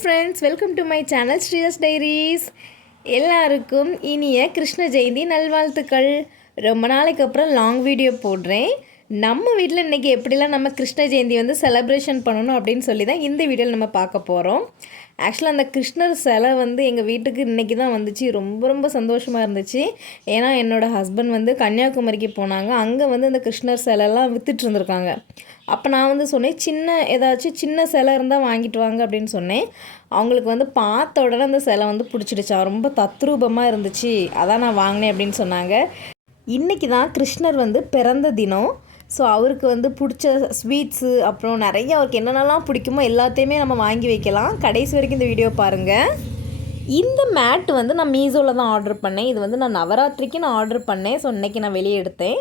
Friends, welcome to my channel Sridhas diaries. எல்லாருக்கும் இனிய கிருஷ்ண ஜெயந்தி நல்வாழ்த்துக்கள். ரொம்ப நாளைக்கு அப்புறம் லாங் வீடியோ போடுறேன். நம்ம வீட்டில் இன்றைக்கி எப்படிலாம் நம்ம கிருஷ்ண ஜெயந்தி வந்து செலப்ரேஷன் பண்ணணும் அப்படின்னு சொல்லி தான் இந்த வீடியோவில் நம்ம பார்க்க போகிறோம். ஆக்சுவலாக அந்த கிருஷ்ணர் சிலை வந்து எங்கள் வீட்டுக்கு இன்றைக்கி தான் வந்துச்சு. ரொம்ப ரொம்ப சந்தோஷமாக இருந்துச்சு. ஏன்னா என்னோடய ஹஸ்பண்ட் வந்து கன்னியாகுமரிக்கு போனாங்க. அங்கே வந்து அந்த கிருஷ்ணர் சிலைலாம் விற்றுட்டு இருந்திருக்காங்க. அப்போ நான் வந்து சொன்னேன், ஏதாச்சும் சின்ன சிலை இருந்தால் வாங்கிட்டு வாங்க அப்படின்னு சொன்னேன். அவங்களுக்கு வந்து பார்த்த உடனே அந்த சிலை வந்து பிடிச்சிடுச்சா, ரொம்ப தத்ரூபமாக இருந்துச்சு, அதான் நான் வாங்கினேன் அப்படின்னு சொன்னாங்க. இன்றைக்கி தான் கிருஷ்ணர் வந்து பிறந்த தினம். ஸோ அவருக்கு வந்து பிடிச்ச ஸ்வீட்ஸு, அப்புறம் நிறைய அவருக்கு என்னென்னலாம் பிடிக்குமோ எல்லாத்தையுமே நம்ம வாங்கி வைக்கலாம். கடைசி வரைக்கும் இந்த வீடியோ பாருங்கள். இந்த மேட் வந்து நான் மீஷோவில் தான் ஆர்டர் பண்ணேன். இது வந்து நான் நவராத்திரிக்கு நான் ஆர்டர் பண்ணேன். ஸோ இன்றைக்கி நான் வெளியே எடுத்தேன்.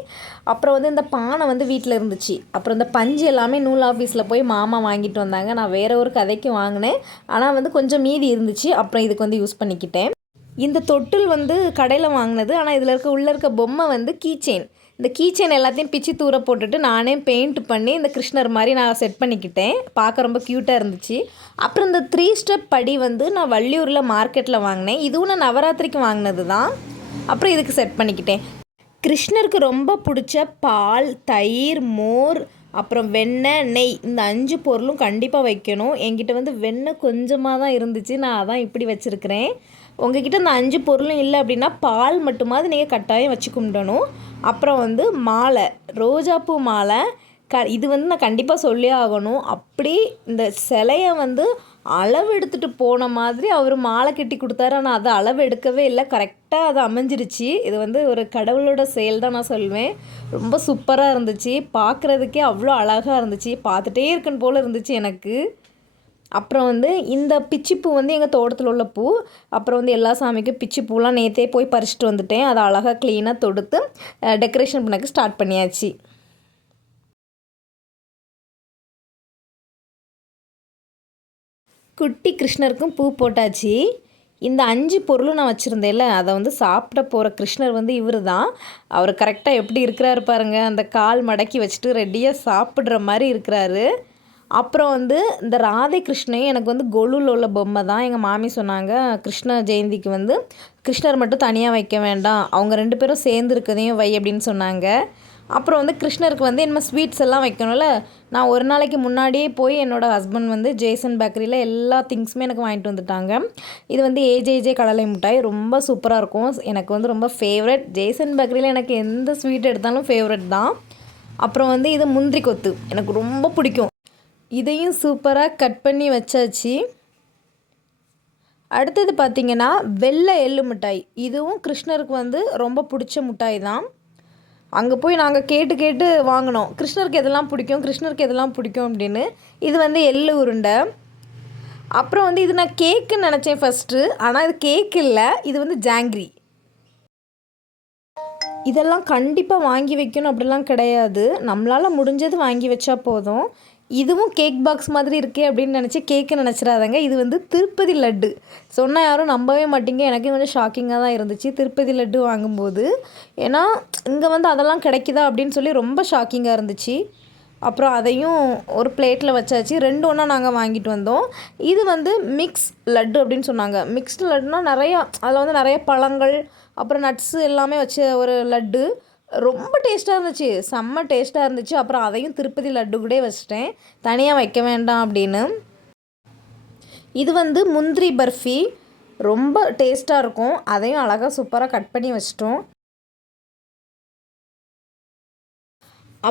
அப்புறம் வந்து இந்த பானை வந்து வீட்டில் இருந்துச்சு. அப்புறம் இந்த பஞ்சு எல்லாமே நூல் ஆஃபீஸில் போய் மாமா வாங்கிட்டு வந்தாங்க. நான் வேறு ஒரு கதைக்கு வாங்கினேன். ஆனால் வந்து கொஞ்சம் மீதி இருந்துச்சு. அப்புறம் இதுக்கு வந்து யூஸ் பண்ணிக்கிட்டேன். இந்த தொட்டில் வந்து கடையில் வாங்கினது. ஆனால் இதில் உள்ளே இருக்க பொம்மை வந்து கீச்செயின். இந்த கீச்செயின் எல்லாத்தையும் பிச்சு தூர போட்டுட்டு நானே பெயிண்ட் பண்ணி இந்த கிருஷ்ணர் மாதிரி நான் செட் பண்ணிக்கிட்டேன். பார்க்க ரொம்ப க்யூட்டாக இருந்துச்சு. அப்புறம் இந்த 3 ஸ்டெப் படி வந்து நான் வள்ளியூரில் மார்க்கெட்டில் வாங்கினேன். இதுவும் நான் நவராத்திரிக்கு வாங்கினது தான். அப்புறம் இதுக்கு செட் பண்ணிக்கிட்டேன். கிருஷ்ணருக்கு ரொம்ப பிடிச்ச பால், தயிர், மோர், அப்புறம் வெண்ணெய், நெய், இந்த 5 பொருளும் கண்டிப்பாக வைக்கணும். என்கிட்ட வந்து வெண்ணெய் கொஞ்சமாக தான் இருந்துச்சு. நான் அதான் இப்படி வச்சுருக்கிறேன். உங்ககிட்ட இந்த 5 பொருளும் இல்லை அப்படின்னா பால் மட்டுமாவது நீங்கள் கட்டாயம் வச்சு கும்பிடணும். அப்புறம் வந்து மாலை, ரோஜாப்பூ மாலை, இது வந்து நான் கண்டிப்பாக சொல்லி ஆகணும். அப்படி இந்த சிலையை வந்து அளவு எடுத்துகிட்டு போன மாதிரி அவர் மாலை கட்டி கொடுத்தாரு. ஆனால் அதை அளவு எடுக்கவே இல்லை, கரெக்டாக அது அமைஞ்சிருச்சு. இது வந்து ஒரு கடவுளோட செயல் தான் நான் சொல்வேன். ரொம்ப சூப்பராக இருந்துச்சு. பார்க்குறதுக்கே அவ்வளோ அழகாக இருந்துச்சு. பார்த்துட்டே இருக்குன்னு போல் இருந்துச்சு எனக்கு. அப்புறம் வந்து இந்த பிச்சிப்பூ வந்து எங்கள் தோட்டத்தில் உள்ள பூ. அப்புறம் வந்து எல்லா சாமிக்கும் பிச்சிப்பூலாம் நேற்றே போய் பறிச்சுட்டு வந்துட்டேன். அதை அழகாக க்ளீனாக தொடுத்து டெக்கரேஷன் பண்ணக்கு ஸ்டார்ட் பண்ணியாச்சு. குட்டி கிருஷ்ணருக்கும் பூ போட்டாச்சு. இந்த 5 பொருளும் நான் வச்சுருந்தேன்ல, அதை வந்து சாப்பிட போகிற கிருஷ்ணர் வந்து இவர் தான். அவர் கரெக்டாக எப்படி இருக்கிறாரு பாருங்கள். அந்த கால் மடக்கி வச்சுட்டு ரெடியாக சாப்பிட்ற மாதிரி இருக்கிறாரு. அப்புறம் வந்து இந்த ராதை கிருஷ்ணையும் எனக்கு வந்து கொலுவில் உள்ள பொம்மை தான். எங்கள் மாமி சொன்னாங்க, கிருஷ்ண ஜெயந்திக்கு வந்து கிருஷ்ணர் மட்டும் தனியாக வைக்க வேண்டாம், அவங்க 2 பேரும் சேர்ந்து இருக்கதையும் வை அப்படின்னு சொன்னாங்க. அப்புறம் வந்து கிருஷ்ணருக்கு வந்து என்ன ஸ்வீட்ஸ் எல்லாம் வைக்கணும்ல. நான் ஒரு நாளைக்கு முன்னாடியே போய் என்னோடய ஹஸ்பண்ட் வந்து ஜேசன் பேக்கரியில் எல்லா திங்ஸுமே எனக்கு வாங்கிட்டு வந்துட்டாங்க. இது வந்து ஏஜே கடலை மிட்டாய் ரொம்ப சூப்பராக இருக்கும். எனக்கு வந்து ரொம்ப ஃபேவரட். ஜேசன் பேக்கரியில் எனக்கு எந்த ஸ்வீட் எடுத்தாலும் ஃபேவரட் தான். அப்புறம் வந்து இது முந்திரி கொத்து, எனக்கு ரொம்ப பிடிக்கும். இதையும் சூப்பராக கட் பண்ணி வச்சாச்சு. அடுத்தது பார்த்திங்கன்னா வெள்ளை எள்ளு மிட்டாய். இதுவும் கிருஷ்ணருக்கு வந்து ரொம்ப பிடிச்ச மிட்டாய் தான். அங்கே போய் நாங்கள் கேட்டு வாங்கினோம், கிருஷ்ணருக்கு எதெல்லாம் பிடிக்கும் அப்படின்னு. இது வந்து எள்ளு உருண்டை. அப்புறம் வந்து இது நான் கேக்குன்னு நினச்சேன் ஃபஸ்ட்டு. ஆனால் இது கேக் இல்லை, இது வந்து ஜாங்கிரி. இதெல்லாம் கண்டிப்பாக வாங்கி வைக்கணும் அப்படிலாம் கிடையாது. நம்மளால் முடிஞ்சது வாங்கி வச்சா போதும். இதுவும் கேக் பாக்ஸ் மாதிரி இருக்கே அப்படின்னு நினச்சி கேக்கு நினச்சிடாதங்க. இது வந்து திருப்பதி லட்டு. சொன்னால் யாரும் நம்பவே மாட்டீங்க. எனக்கு கொஞ்சம் ஷாக்கிங்காக தான் இருந்துச்சு திருப்பதி லட்டு வாங்கும்போது. ஏன்னா இங்கே வந்து அதெல்லாம் கிடைக்குதா அப்படின்னு சொல்லி ரொம்ப ஷாக்கிங்காக இருந்துச்சு. அப்புறம் அதையும் ஒரு பிளேட்டில் வச்சாச்சு. 2 ஒன்றா நாங்கள் வாங்கிட்டு வந்தோம். இது வந்து மிக்ஸ் லட்டு அப்படின்னு சொன்னாங்க. மிக்ஸ்டு லட்டுனா நிறையா, அதில் வந்து நிறைய பழங்கள், அப்புறம் நட்ஸு எல்லாமே வச்ச ஒரு லட்டு. ரொம்ப டேஸ்ட்டாக இருந்துச்சு, செம்ம டேஸ்ட்டாக இருந்துச்சு. அப்புறம் அதையும் திருப்பதி லட்டு கூட வச்சிட்டேன், தனியாக வைக்க வேண்டாம் அப்படின்னு. இது வந்து முந்திரி பர்ஃபி, ரொம்ப டேஸ்ட்டாக இருக்கும். அதையும் அழகாக சூப்பராக கட் பண்ணி வச்சிட்டோம்.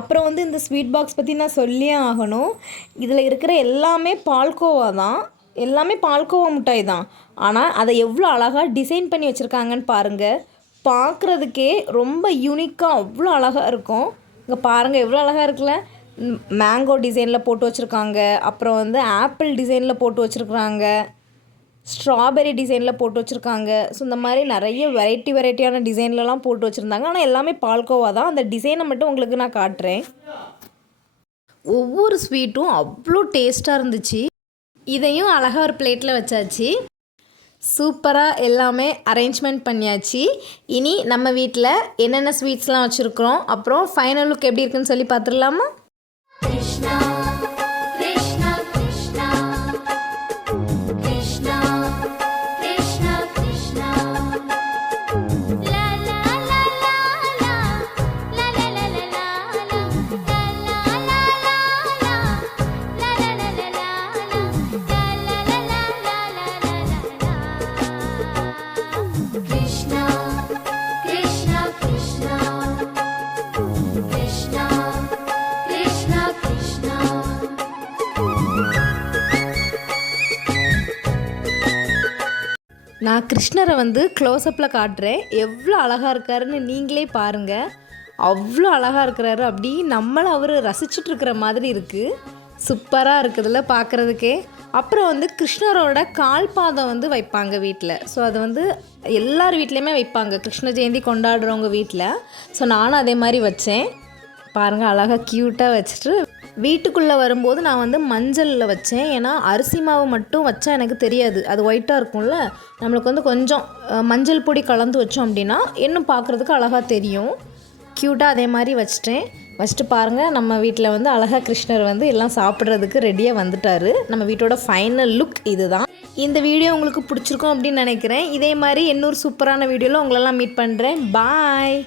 அப்புறம் வந்து இந்த ஸ்வீட் பாக்ஸ் பற்றி நான் சொல்லியே ஆகணும். இதில் இருக்கிற எல்லாமே பால்கோவா தான். எல்லாமே பால்கோவா மிட்டாய் தான். ஆனால் அதை எவ்வளோ அழகாக டிசைன் பண்ணி வச்சுருக்காங்கன்னு பாருங்கள். பார்க்குறதுக்கே ரொம்ப யூனிக்காக அவ்வளோ அழகாக இருக்கும். இங்கே பாருங்கள் எவ்வளோ அழகாக இருக்குல்ல. மேங்கோ டிசைனில் போட்டு வச்சுருக்காங்க. அப்புறம் வந்து ஆப்பிள் டிசைனில் போட்டு வச்சுருக்குறாங்க. ஸ்ட்ராபெரி டிசைனில் போட்டு வச்சுருக்காங்க. ஸோ இந்த மாதிரி நிறைய வெரைட்டியான டிசைன்லலாம் போட்டு வச்சுருந்தாங்க. ஆனால் எல்லாமே பால்கோவா தான். அந்த டிசைனை மட்டும் உங்களுக்கு நான் காட்டுறேன். ஒவ்வொரு ஸ்வீட்டும் அவ்வளோ டேஸ்ட்டாக இருந்துச்சு. இதையும் அழகாக ஒரு பிளேட்டில் வச்சாச்சு. சூப்பராக எல்லாமே அரேஞ்ச்மெண்ட் பண்ணியாச்சு. இனி நம்ம வீட்டில் என்னென்ன ஸ்வீட்ஸ்லாம் வச்சுருக்குறோம், அப்புறம் ஃபைனல் லுக் எப்படி இருக்குன்னு சொல்லி பார்த்துடலாமா? கிருஷ்ணா கிருஷ்ணா கிருஷ்ணா நான் கிருஷ்ணரை வந்து க்ளோஸ்அப்பில் காட்டுறேன். எவ்வளோ அழகாக இருக்காருன்னு நீங்களே பாருங்கள். அவ்வளோ அழகாக இருக்கிறாரு. அப்படி நம்மளை அவர் ரசிச்சுட்ருக்கிற மாதிரி இருக்குது. சூப்பராக இருக்குதுல்ல பார்க்குறதுக்கே. அப்புறம் வந்து கிருஷ்ணரோட கால்பாதம் வந்து வைப்பாங்க வீட்டில். ஸோ அது வந்து எல்லார் வீட்லேயுமே வைப்பாங்க கிருஷ்ண ஜெயந்தி கொண்டாடுறவங்க வீட்டில். ஸோ நானும் அதே மாதிரி வச்சேன். பாருங்கள் அழகாக க்யூட்டாக வச்சுட்டு வீட்டுக்குள்ளே வரும்போது நான் வந்து மஞ்சளில் வச்சேன். ஏன்னா அரிசி மாவு மட்டும் வச்சா எனக்கு தெரியாது, அது ஒயிட்டாக இருக்கும்ல. நம்மளுக்கு வந்து கொஞ்சம் மஞ்சள் பொடி கலந்து வச்சோம் அப்படின்னா இன்னும் பார்க்குறதுக்கு அழகாக தெரியும். க்யூட்டாக அதே மாதிரி வச்சுட்டு பாருங்கள், நம்ம வீட்டில் வந்து அழகாக கிருஷ்ணர் வந்து எல்லாம் சாப்பிட்றதுக்கு ரெடியாக வந்துட்டார். நம்ம வீட்டோட ஃபைனல் லுக் இது தான். இந்த வீடியோ உங்களுக்கு பிடிச்சிருக்கும் அப்படின்னு நினைக்கிறேன். இதே மாதிரி இன்னொரு சூப்பரான வீடியோவில் உங்களெல்லாம் மீட் பண்ணுறேன். பாய்.